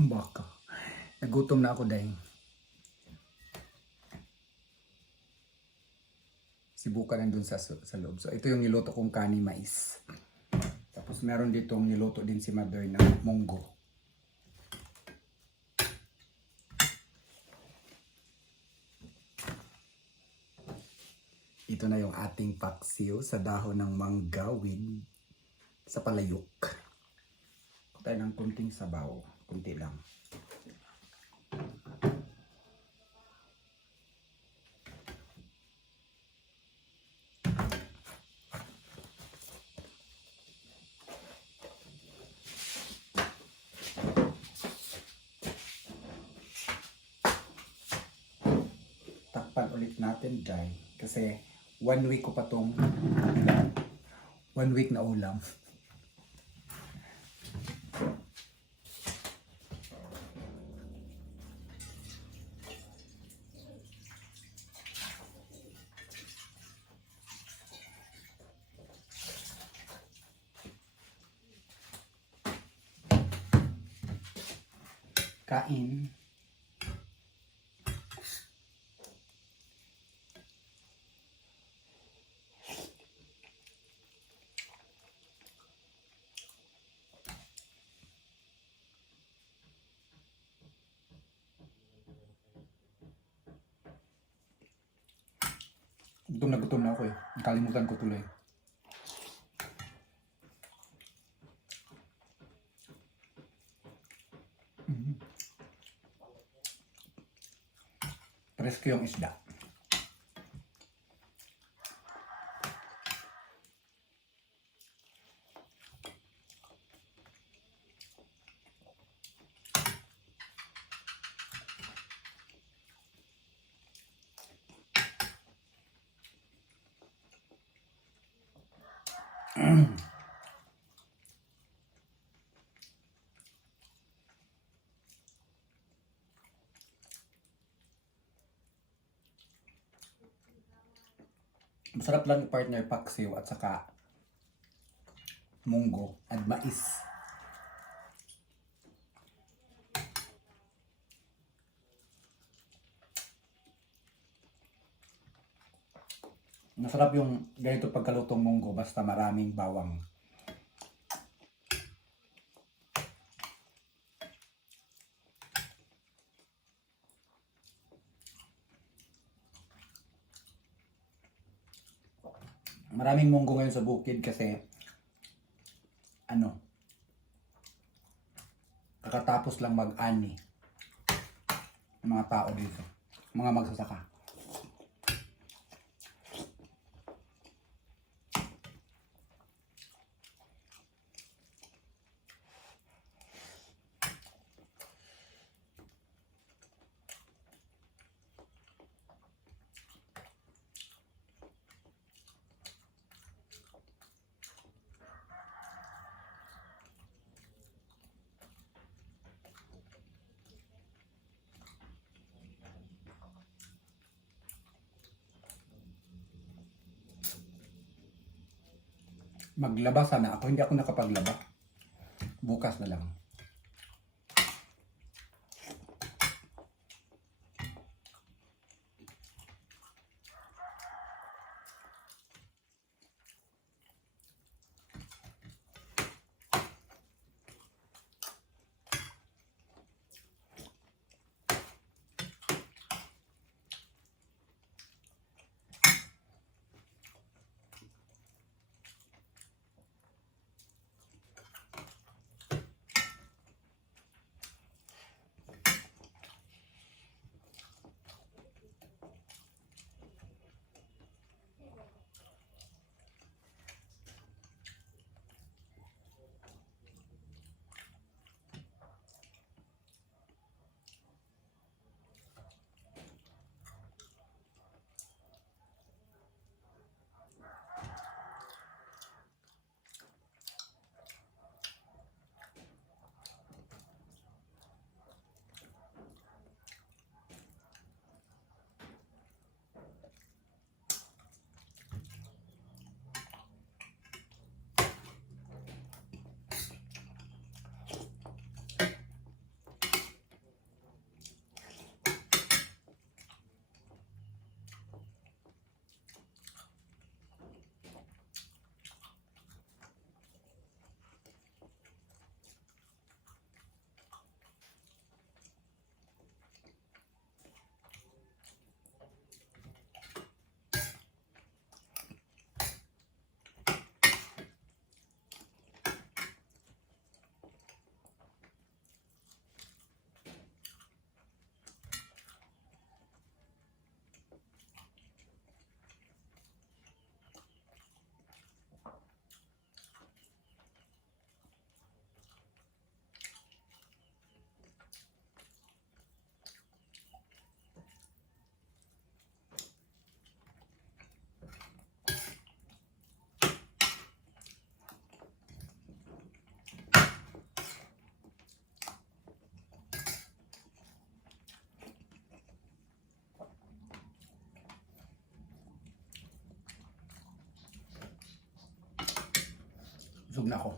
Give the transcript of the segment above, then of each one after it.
Baka. Nagutom na ako dahil. Sibukan nandun sa, sa loob. So, ito yung niluto kong kani mais. Tapos, meron ditong niluto din si mother na munggo. Ito na yung ating paksiw sa dahon ng manggawin sa palayok. Tayo ng kunting sabaw. Kunti lang. Takpan ulit natin, Jai. Kasi one week ko pa tong one week na ulam. Kain. Gutom na gutom na ako eh. Nakalimutan ko tuloy. 가스크 용입니다. Masarap lang partner paksiw at saka munggo at mais. Masarap yung ganito pagkalutong munggo basta maraming bawang. Maraming munggo ngayon sa bukid kasi ano kakatapos lang mag-ani ng mga tao dito. Mga magsasaka. Maglaba sana ako. Hindi ako nakapaglaba. Bukas na lang. Busog na ako.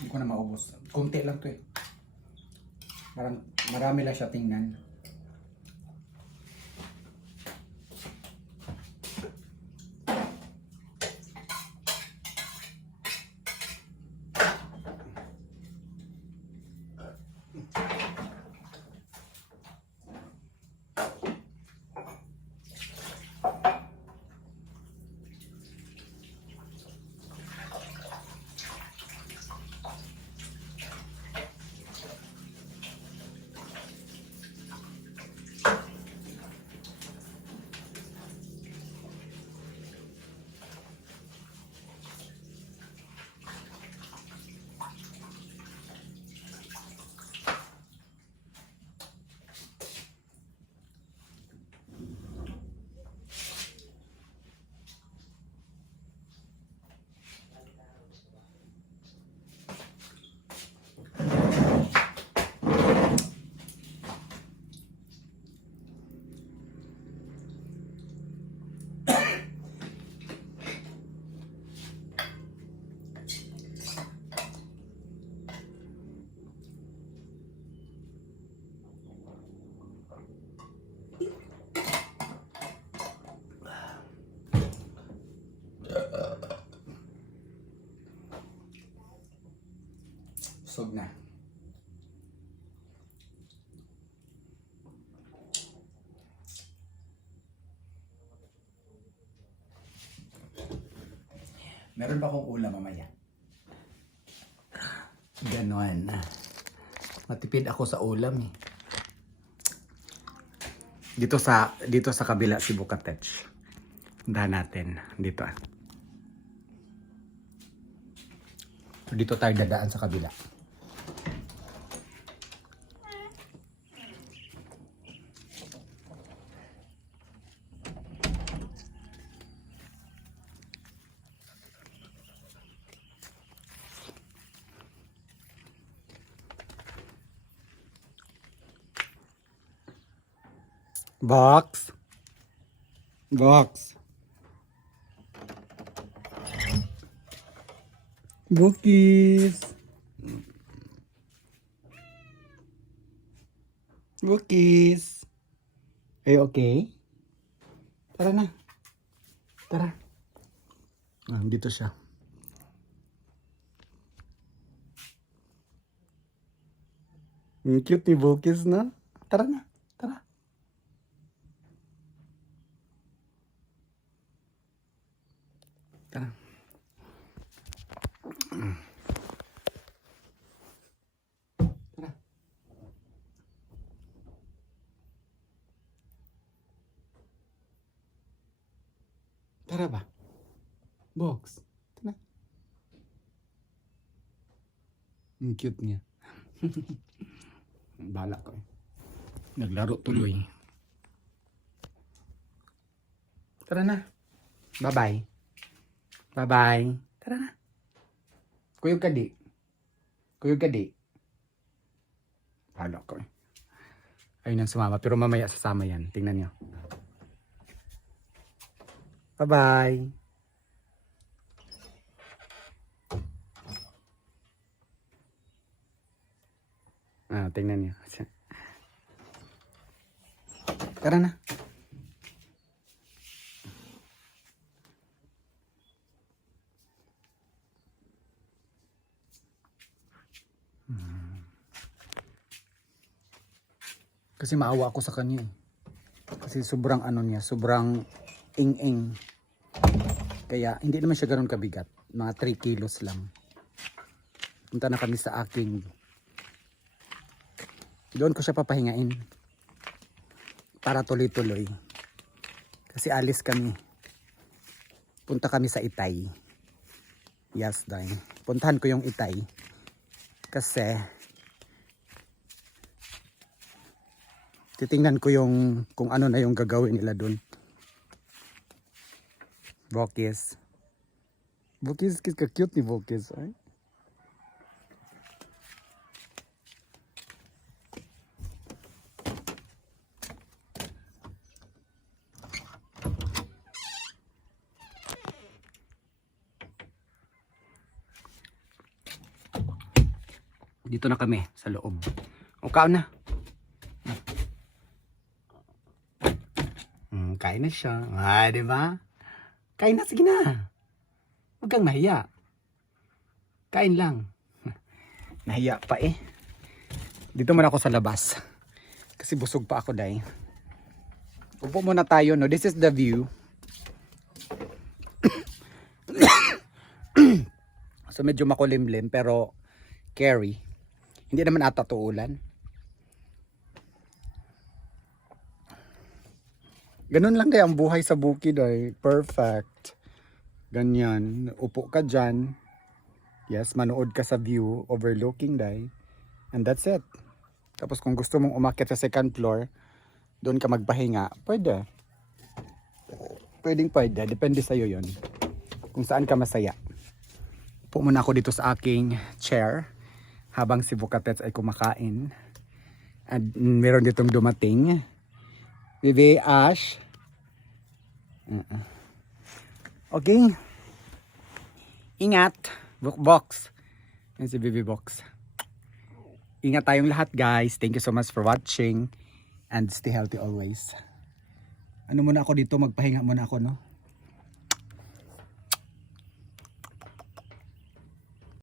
Hindi ko na maubos. Kunti lang to eh. Marami lang siya tingnan. Busog na. Meron ba akong ulam mamaya? Ganon. Matipid ako sa ulam eh. Dito sa dito sa kabila si Bukatech. Dahan natin dito. Dito tayo dadaan sa kabila. Box. Box. Bookies. Bookies. Are you okay? Tara na. Tara. Ah, dito siya. Ang cute ni Bookies na. Tara na. Tara ba? Box. Tara. Ang cute niya. Bala ko eh. Naglaro tuloy. Tara na. Bye-bye. Bye-bye. Tara na. Kuyog ka di. Kuyog ka di. Bala ko eh. Ayun ang sumama. Pero mamaya sasama yan. Tingnan nyo. Bye-bye. Ah, tingnan niyo. Tara na. Hmm. Kasi maawa ako sa kanya eh. Kasi sobrang ano niya, sobrang ing-ing. Kaya hindi naman siya ganoon kabigat. Mga 3 kilos lang. Punta na kami sa aking doon ko siya papahingain para tuloy-tuloy kasi alis kami punta kami sa Itay. Yes, day. Puntahan ko yung Itay. Kasi, titingnan ko yung kung ano na yung gagawin nila dun. Bokis, ka cute ni Bokis. Ay. Dito na kami sa loob. O kaon na. Hmm, kain na siya. Ah, di ba? Kain na, sige na. Huwag kang mahiya. Kain lang. Nahiya pa eh. Dito muna ako sa labas. Kasi busog pa ako, day. Upo muna tayo, no? This is the view. so medyo makulimlim, pero carry. Hindi naman ata to ulan. Ganun lang kaya ang buhay sa bukid ay perfect. Ganyan. Upo ka dyan. Yes, manood ka sa view overlooking day. And that's it. Tapos kung gusto mong umakyat sa second floor, doon ka magpahinga, pwede. Pwedeng pwede. Depende sa'yo yon Kung saan ka masaya. Upo muna ako dito sa aking chair habang si Bukatets ay kumakain. At meron ditong dumating. Bibi Ash. Uh-uh. Okay. Ingat. Book box. Yan si Bibi Box. Ingat tayong lahat guys. Thank you so much for watching. And stay healthy always. Ano muna ako dito? Magpahinga muna ako no?